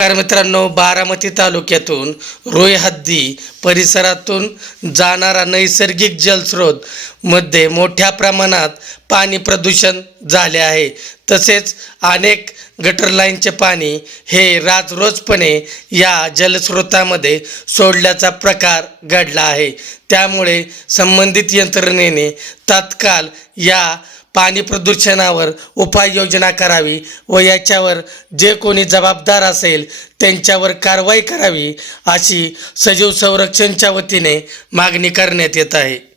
नमस्कार मित्रांनो बारामती तालुक्यातून रोय हद्दी परिसरातून जाणारा नैसर्गिक जलस्रोत मध्ये मोठ्या प्रमाणात पाणी प्रदूषण झाले आहे. तसेच अनेक गटर लाईनचे पाणी हे राजरोजपणे या जलस्रोतामध्ये सोडल्याचा प्रकार घडला आहे. त्यामुळे संबंधित यंत्रणेने तात्काळ या पाणी प्रदूषणावर उपाययोजना करावी व याच्यावर जे कोणी जबाबदार असेल त्यांच्यावर कारवाई करावी अशी सजीव संरक्षणच्या वतीने मागणी करण्यात येत आहे.